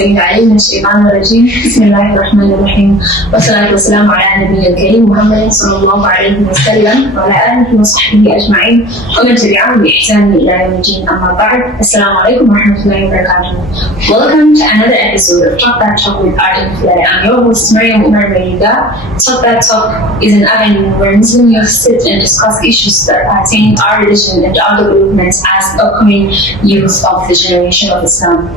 السميع العليم من الشيطان الرجيم. بسم الله الرحمن الرحيم، والصلاة والسلام على النبي الكريم محمد صلى الله عليه وسلم وعلى آله وصحبه أجمعين ومن تبعهم بإحسان إلى يوم الدين. أما بعد, Assalamu Alaikum warahmatullahi wabarakatuh. Welcome to another episode of Talk That Talk with Art and Flair. I'm your host, Mariam Umar Mariga. Talk That Talk is an avenue where Muslim youth sit and discuss issues that pertain to our religion and our developments as the upcoming youth of the generation of Islam.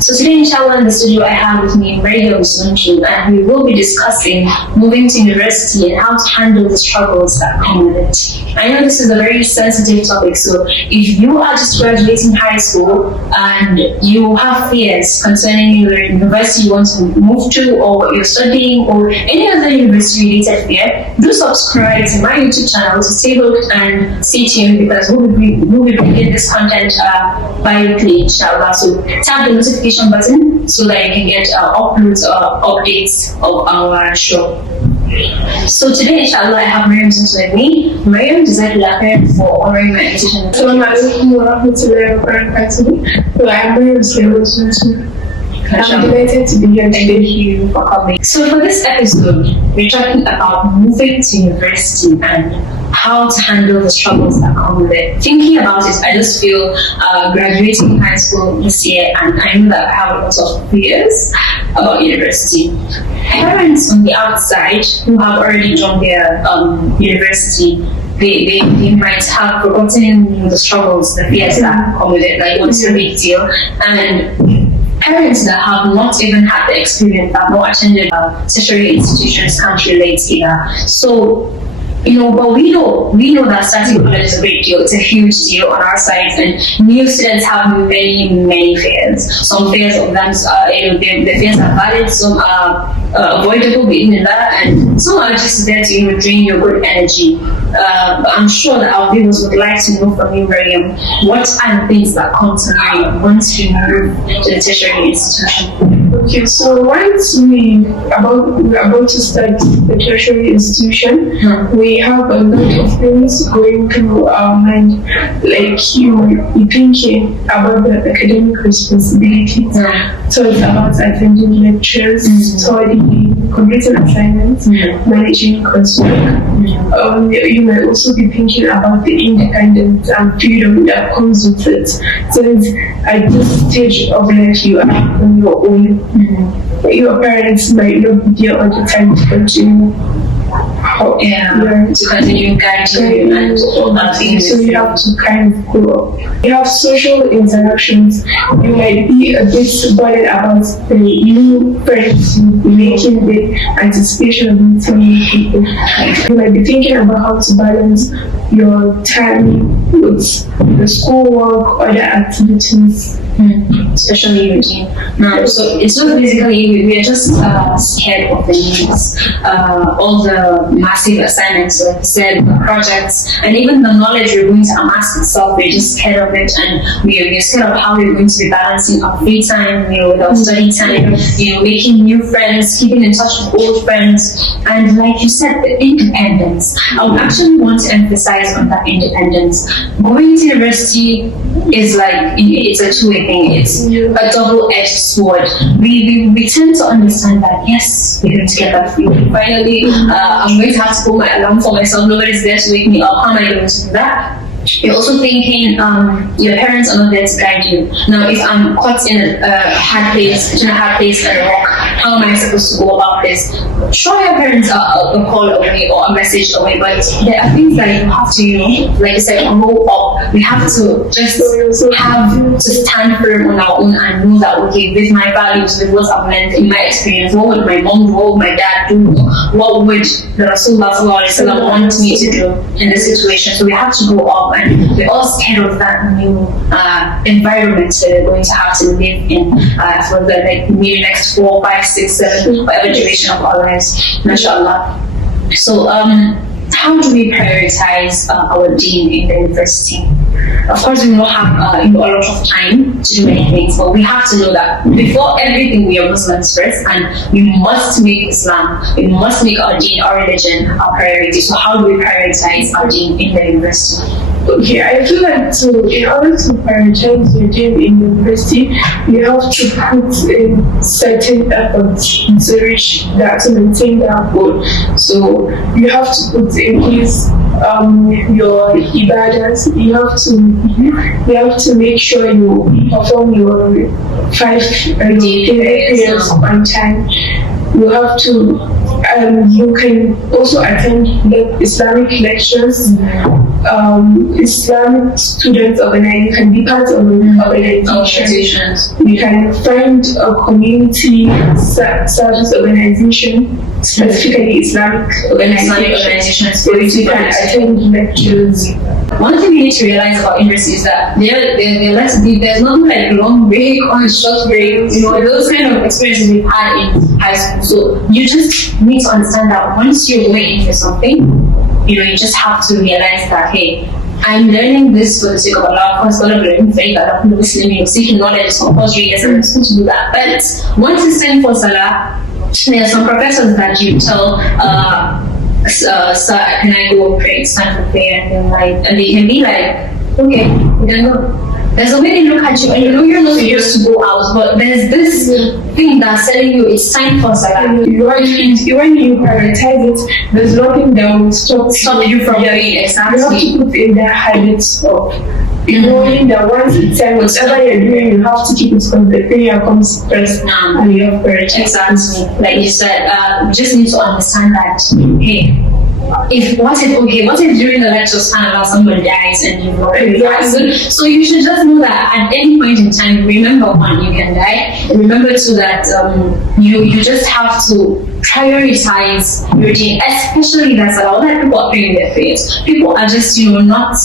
So today, inshallah, in the studio I have with me Mariam Muslim, and we will be discussing moving to university and how to handle the struggles that come with it. I know this is a very sensitive topic, so if you are just graduating high school and you have fears concerning your university you want to move to, or what you're studying, or any other university-related fear, do subscribe to my YouTube channel to stay hooked and stay tuned, because we'll be bringing this content bi-weekly, inshallah. So tap the notification button so that you can get uploads or updates of our show. So today, inshallah, I have Mariam with me. Mariam, jazakallah khair for honoring my invitation. Assalamu Alaikum warahmatullahi wabarakatuh. So I'm Mariam Muslim. I'm delighted to be here today. Thank you for coming. So for this episode, we're talking about moving to university and how to handle the struggles that come with it. Thinking about it, I just feel graduating high school this year, and I know that I have lots of fears about university. Parents on the outside who have already done their university, they might have forgotten the struggles, the fears that come with it, like what's the big deal. And parents that have not even had the experience, that have not attended tertiary institutions, can't relate either. So, but we know that starting college is a big deal. It's a huge deal on our side, and new students have many fears. Some fears of them, the fears are valid, some are avoidable, and some are just there to drain your good energy. But I'm sure that our viewers would like to know from you, Mariam, what are the things that come to mind once you move to the tertiary institution? Okay, so once we're about to start the tertiary institution, we have a lot of things going through our mind, like you're thinking about the academic responsibilities. So it's about attending lectures, studying, completing assignments, managing coursework. You might also be thinking about the independence and freedom that comes with it. So it's at this stage of life you are on your own. Your parents might not be there all the time to continue. To continue guiding you and all that things. So you have to kind of grow up. You have social interactions. You might be a bit bothered about the new friends making, the anticipation of meeting new people. You might be thinking about how to balance your time with the schoolwork, other activities. Especially routine. So it's not basically, we are just scared of the news, all the massive assignments, like you said, the projects, and even the knowledge we're going to amass itself. We're just scared of it, and we're scared of how we're going to be balancing our free time, with our study time, making new friends, keeping in touch with old friends, and like you said, the independence. I would actually want to emphasize on that independence. Going to university is like, it's a two-way thing. It's a double-edged sword. We tend to understand that, yes, we're going to get that freedom. Finally, I'm going to have to put my alarm for myself. Nobody's there to wake me up. How am I going to do that? You're also thinking your parents are not there to guide you. Now, if I'm caught in a hard place, and a rock, how am I supposed to go about this? Sure, your parents are a call away or a message away, but there are things that you have to, like I said, grow up. We have to just have to stand firm on our own and know that, okay, with my values, with what I've learned in my experience, what would my mom do, what would my dad do, what would the Rasulullah want me to do in this situation? So we have to grow up, and we're all scared of that new environment we're going to have to live in for the maybe next 4, 5, 6, 7, whatever duration of our lives, mashallah. So how do we prioritize our deen in the university? Of course, we don't have a lot of time to do many things, but we have to know that before everything, we are Muslims first, and we must make Islam, we must make our deen, our religion, our priority. So how do we prioritize our deen in the university? Okay, I feel like in order to prioritize your dream in university, you have to put in certain efforts to reach that, to maintain that goal. So you have to put in place your ibadahs. You have to make sure you perform your 5 daily prayers on time. You have to you can also attend Islamic lectures. Islamic students organization, you can be part of organizations. You can find a community service organization, specifically Islamic organizations, so you can attend lectures. One thing you need to realize about university is that there's not like long break or short break, those kind of experiences we've had in high school. So you just need to understand that once you're waiting for something, you just have to realize that, hey, I'm learning this for the sake of Allah. Of course, God will learn faith, Allah will Muslim, seeking knowledge is compulsory, yes, I'm supposed to do that. But once it's time for Salah, there are some professors that you tell, sir, can I go pray? It's time for prayer, and they can be like, okay, we can go. There's a way they look at you, and you're not supposed to go out, but there's this thing that's telling you it's time for Salah. When you prioritize it, there's nothing that will stop you from doing it. Exactly. You have to put in that habits of knowing that once it's time, whatever you're doing, you have to keep it because the prayer comes first, and you have priority. Exactly. Like you said, you just need to understand that, hey, what if during the lecture somebody dies and you've already died? So you should just know that at any point in time, remember, one, you can die, and remember two, that you just have to prioritize your day, especially that's a lot of people are praying their prayers. People are just not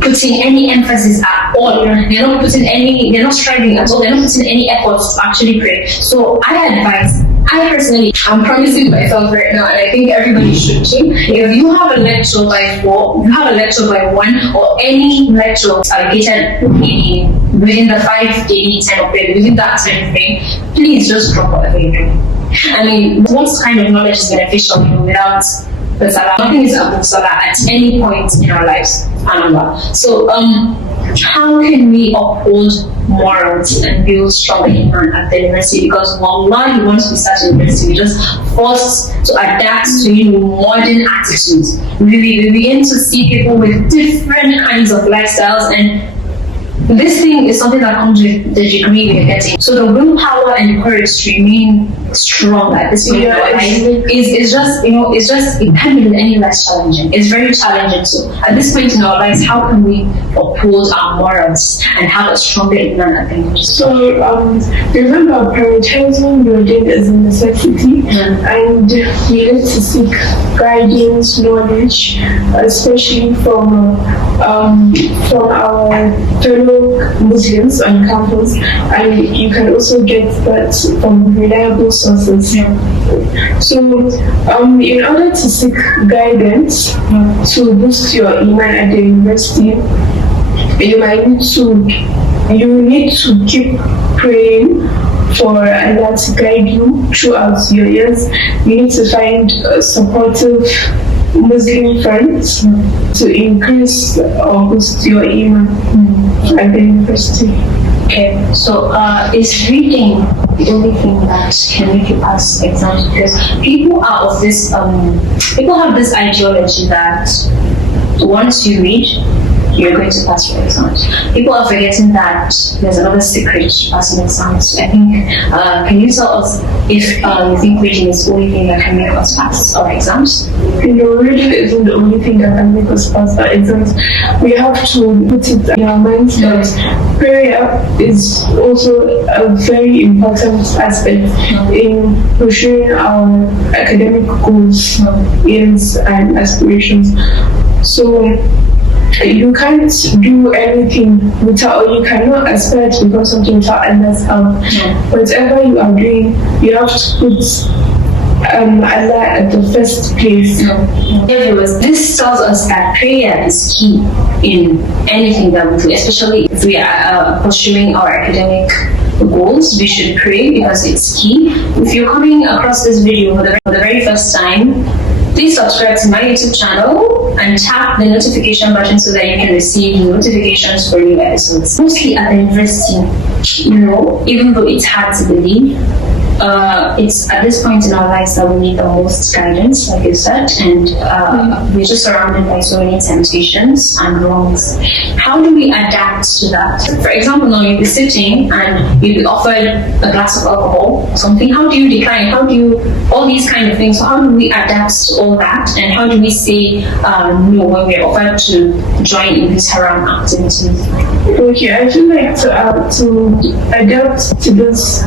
putting any emphasis at all. They're not striving at all. They're not putting any effort to actually pray. So I personally, I'm promising myself right now, and I think everybody should too. If you have a lecture by 4, if you have a lecture by 1, or any lecture allocated within the 5 daily time of prayer, within that time frame, please just drop whatever you're doing. I mean, what kind of knowledge is beneficial without the Salah? Nothing is above Salah at any point in our lives. So, how can we uphold morals and build strong iman at the university? Because wallahi, once we start university, we just forced to adapt to modern attitudes. We begin to see people with different kinds of lifestyles, and this thing is something that comes with the degree we're getting. So the willpower and courage to remain strong at this point in our life is just, it can't be any less challenging. It's very challenging. So at this point in our lives, how can we uphold our morals and have a stronger iman at the university? So remember, prioritizing your deen is a necessity, and we need to seek guidance, knowledge, especially from our fellow Muslims on campus, and you can also get that from reliable sources. So in order to seek guidance to boost your iman at the university, you need to keep praying for Allah to guide you throughout your years. You need to find supportive Muslim friends to increase or boost your iman at the university. Okay, so is reading the only thing that can make you pass exams? Because people have this ideology that once you read, you're going to pass your exams. People are forgetting that there's another secret to passing exams. I think, can you tell us if you think reading is the only thing that can make us pass our exams? Reading isn't the only thing that can make us pass our exams. We have to put it in our minds that prayer is also a very important aspect in pursuing our academic goals, aims, and aspirations. So you can't do anything without, or you cannot aspire to become something without Allah's help. Whatever you are doing, you have to put Allah at the first place. This tells us that prayer is key in anything that we do, especially if we are pursuing our academic goals. We should pray because it's key. If you're coming across this video for the very first time, please subscribe to my YouTube channel and tap the notification button so that you can receive notifications for new episodes. Mostly at the university, even though it's hard to believe, it's at this point in our lives that we need the most guidance, like you said, and we're just surrounded by so many temptations and wrongs. How do we adapt to that? For example, now you'll be sitting and you'll be offered a glass of alcohol or something. How do you decline? How do you, all these kind of things. So how do we adapt to all that? And how do we say no when we're offered to join in these haram activities? Okay, I feel like to adapt to this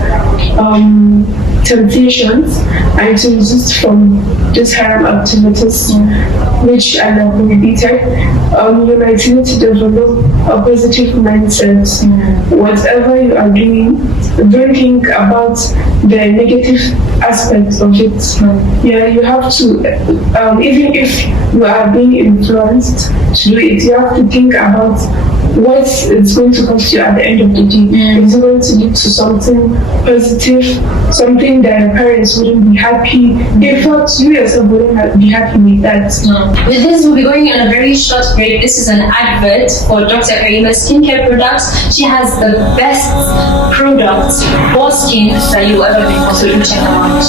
temptations and to resist from these haram activities which are not prohibited, you might need to develop a positive mindset. Whatever you are doing, don't think about the negative aspects of it. Yeah, you have to, even if you are being influenced to do it, you have to think about what it's going to cost you at the end of the day. It's going to lead to something positive, something that your parents wouldn't be happy. In fact, you yourself wouldn't be happy with that. With this, we'll be going on a very short break. This is an advert for Dr. Karima's skincare products. She has the best products for skin that you ever make, so you check them out.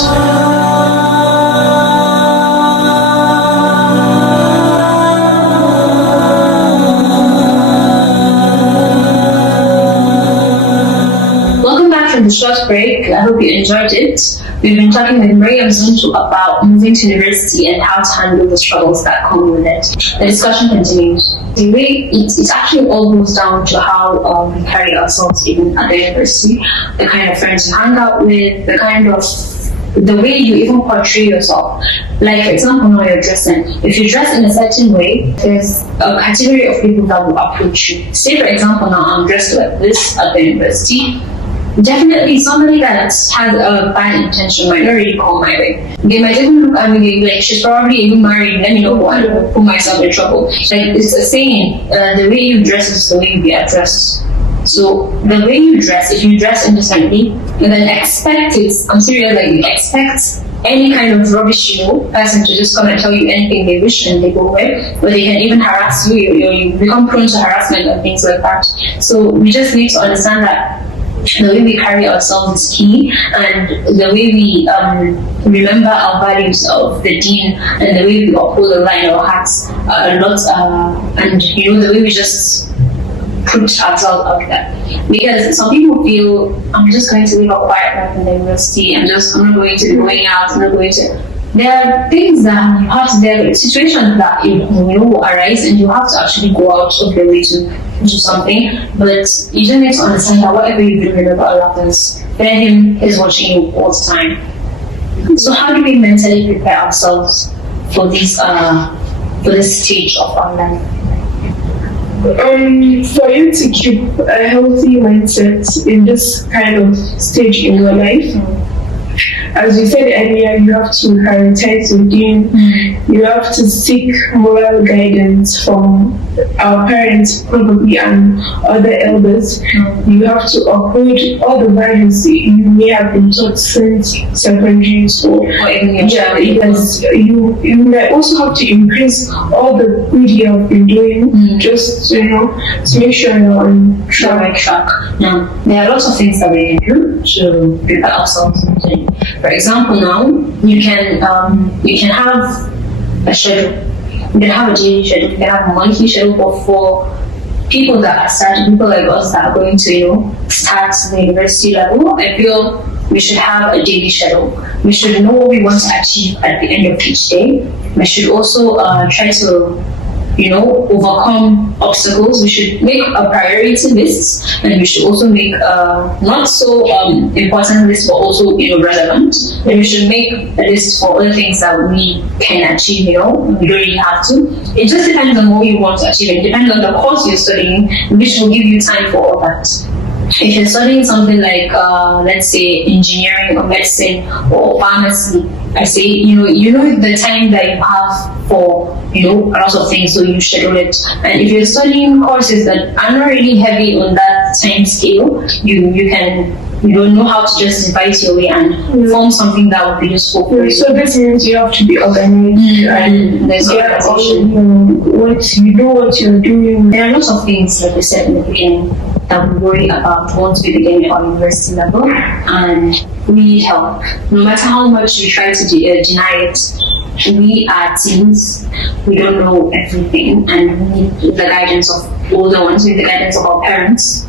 The short break. I hope you enjoyed it. We've been talking with Maryam Zuntu about moving to university and how to handle the struggles that come with it. The discussion continues. The way it actually all goes down to how we carry ourselves even at the university, the kind of friends you hang out with, the way you even portray yourself. Like, for example, now you're dressing. If you dress in a certain way, there's a category of people that will approach you. Say, for example, now I'm dressed like this at the university. Definitely somebody that has a bad intention might not really come my way. They might even look at me like, she's probably even married, let me know why I put myself in trouble. Like, it's a saying, the way you dress is the way you be addressed. So the way you dress, if you dress indecently, and then expect it, I'm serious, like you expect any kind of rubbish person to just come and tell you anything they wish and they go away, or they can even harass you, you become prone to harassment and things like that. So we just need to understand that the way we carry ourselves is key, and the way we remember our values of the deen and the way we uphold the line in our hearts a lot, and the way we just put ourselves out there. Because some people feel, I'm just going to live a quiet life in the university, I'm not going to be going out, I'm not going to. There are things that you have to, there are situations that will arise, and you have to actually go out of your way to do something. But you just need to understand that whatever you do, remember Allah does. Him is watching you all the time. So how do we mentally prepare ourselves for this stage of our life? For you to keep a healthy mindset in this kind of stage in your life, as we said earlier, you have to prioritize your deen. You have to seek moral guidance from our parents, probably, and other elders. You have to uphold all the values you may have been taught since secondary school. Because you might also have to increase all the good you have been doing, just to make sure you're on track. Now, there are lots of things that we can do to prepare ourselves. For example, now you can have a schedule. You can have a daily schedule. You can have a monthly schedule. But for people that are starting, people like us that are going to start the university level, I feel we should have a daily schedule. We should know what we want to achieve at the end of each day. We should also try to overcome obstacles. We should make a priority list, and we should also make not so important list, but also relevant. And we should make a list for other things that we can achieve. We don't really have to. It just depends on what you want to achieve. It depends on the course you're studying, which will give you time for all that. If you're studying something like, let's say, engineering or medicine or pharmacy, I say, the time that you have for, a lot of things, so you schedule it. And if you're studying courses that are not really heavy on that time scale, you can you don't know how to just devise your way and form something that would be useful for you. So this means you have to be organized and there's what you know what you're doing. There are lots of things, like we said in the beginning, that we worry about once we begin at university level, and we need help. No matter how much we try to deny it, we are teens, we don't know everything, and we need the guidance of older ones, we need the guidance of our parents.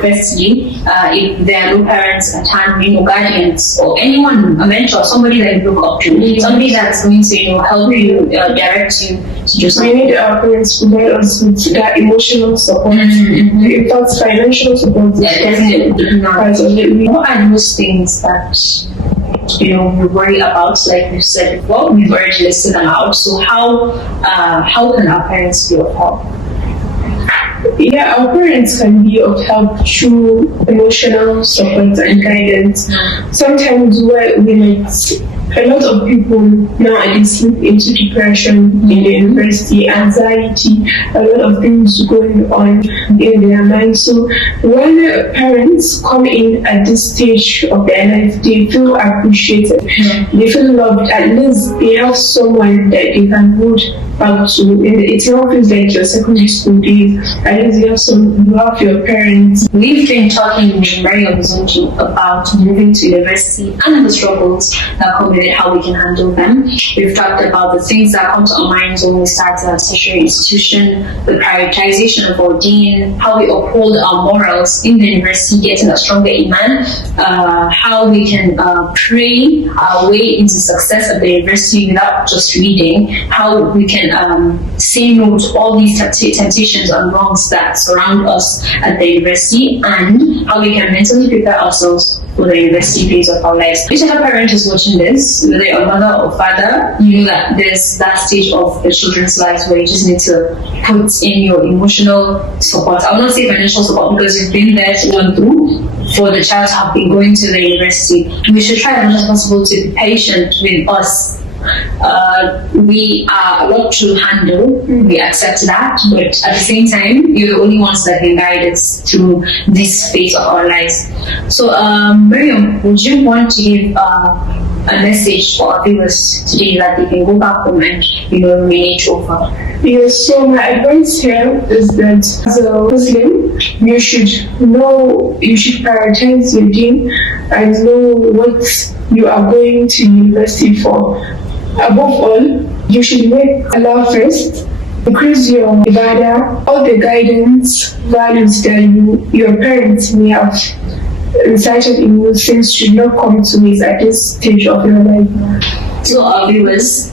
Firstly, if there are no parents at hand, no guardians, or anyone, a mentor, somebody that you look up to, somebody that's going to help you, direct you to do something. We need our parents to provide us with that emotional support. In fact, financial support. Definitely. What are those things that we worry about? Like we said before, we've already listed them out. So how can our parents be of help? Yeah, our parents can be of help through emotional support and guidance. Sometimes a lot of people nowadays slip into depression in the university, anxiety, a lot of things going on in their mind. So when parents come in at this stage of their life, they feel appreciated, they feel loved. At least they have someone that they can hold back to. It all feels like your secondary school days. At least you have your parents. We've been talking with Mariam Zunji about moving to university and the struggles that come with it, how we can handle them. We've talked about the things that come to our minds when we start a tertiary institution, the prioritization of our deen, how we uphold our morals in the university, getting a stronger iman, how we can pray our way into success at the university without just reading, how we can say no to all these temptations and wrongs that surround us at the university, and how we can mentally prepare ourselves for the university phase of our lives. Whichever parent is watching this, whether you're a mother or father, you know that there's that stage of the children's lives where you just need to put in your emotional support. I will not say financial support because you've been there through for the child to have been going to the university. We should try as much as possible to be patient with us. We are what to handle, we accept that, but at the same time, you're the only ones that can guide us through this phase of our lives. So, Mariam, would you want to give a message for our viewers today that they can go back home and ruminate over? Yes, so my advice here is that as a Muslim, you should prioritize your deen and know what you are going to university for. Above all, you should make Allah first, increase your ibadah, all the guidance, values that your parents may have incited in you, things should not come to waste at this stage of your life. So our viewers,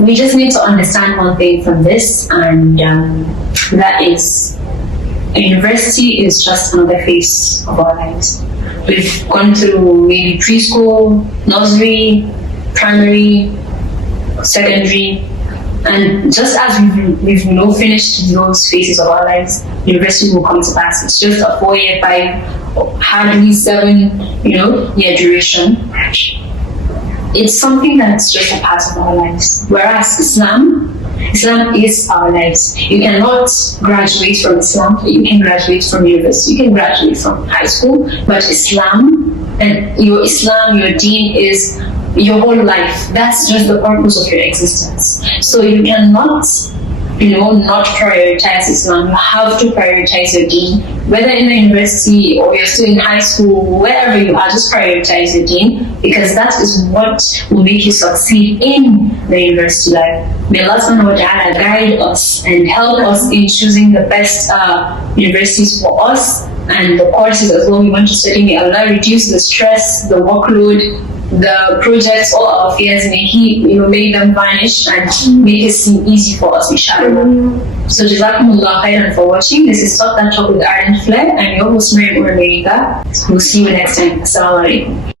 we just need to understand one thing from this, and that is university is just another phase of our lives. We've gone through maybe preschool, nursery, primary, secondary, and just as we've finished those phases of our lives, university will come to pass. It's just a 4-year, 5, hardly 7, year duration. It's something that's just a part of our lives. Whereas Islam is our lives. You cannot graduate from Islam. You can graduate from university. You can graduate from high school. But Islam, your deen is your whole life. That's just the purpose of your existence. So you cannot, not prioritize Islam. You have to prioritize your deen. Whether in the university or you're still in high school, wherever you are, just prioritize your deen, because that is what will make you succeed in the university life. May Allah subhanahu wa ta'ala guide us and help us in choosing the best universities for us and the courses as well we want to study. May Allah reduce the stress, the workload, the projects, all our fears. May He, make them vanish and make it seem easy for us, inshallah. So Jazakumullah khairan for watching. This is Talk That Talk with Aaron Flair. I'm your host, Mariam Umar. We'll see you next time. Assalamu Alaikum.